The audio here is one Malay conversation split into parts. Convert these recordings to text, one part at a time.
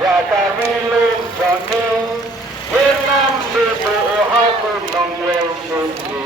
ya kami lumpani Vietnam sibu haku nongwel suci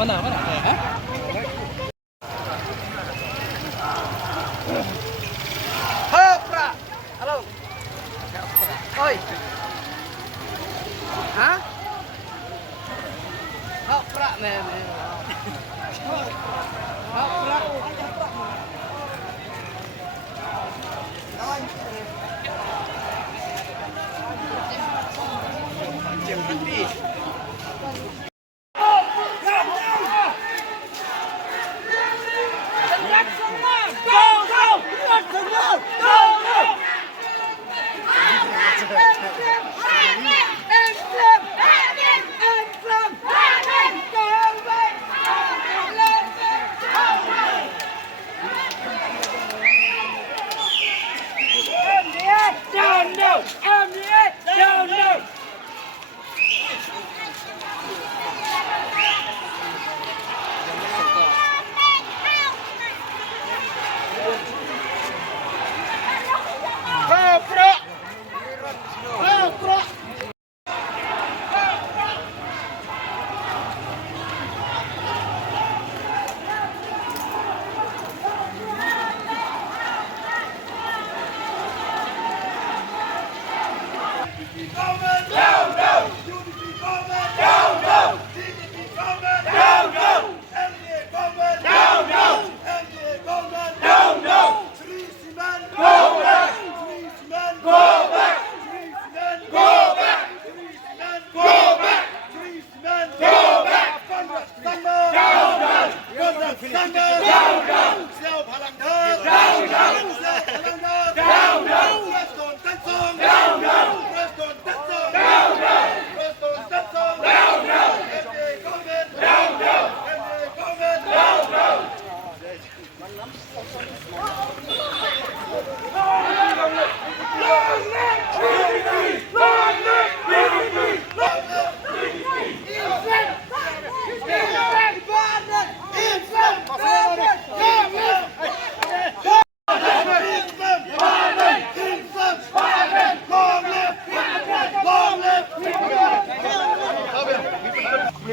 Mana? Hopra. Halo. Oi. Hah? Hopra nih. Hopra.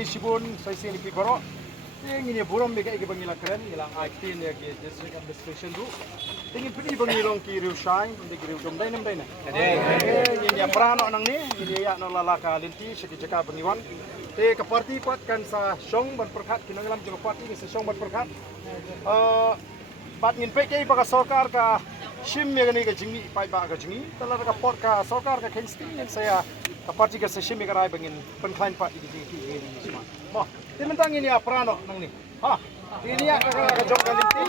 Sibun saya sini pikoro, yang ini buram mereka igi bangila keren, ilang IT ni agi district administration tu. Tingin pedi bangilong ki riu shine, untuk riu dom dai nam dai na. Ini ya prano nang ni, ini ya no lalaka linti sekejaka bangiwan. Te ke parti pat kan sa song ban perkat kinangalam juga parti ni sa song ban perkat. Bat ngin PK baka sokar ka shim me gani ka jingi pai ba ka jingi tala ka pot ka sokar ka kingston yang saya ka parti ka sa shim me ka rai bangin penklain pat di di semua. Mo, timentang ini ya prano nang ni. Ha. Ini ya ka jok ka linti.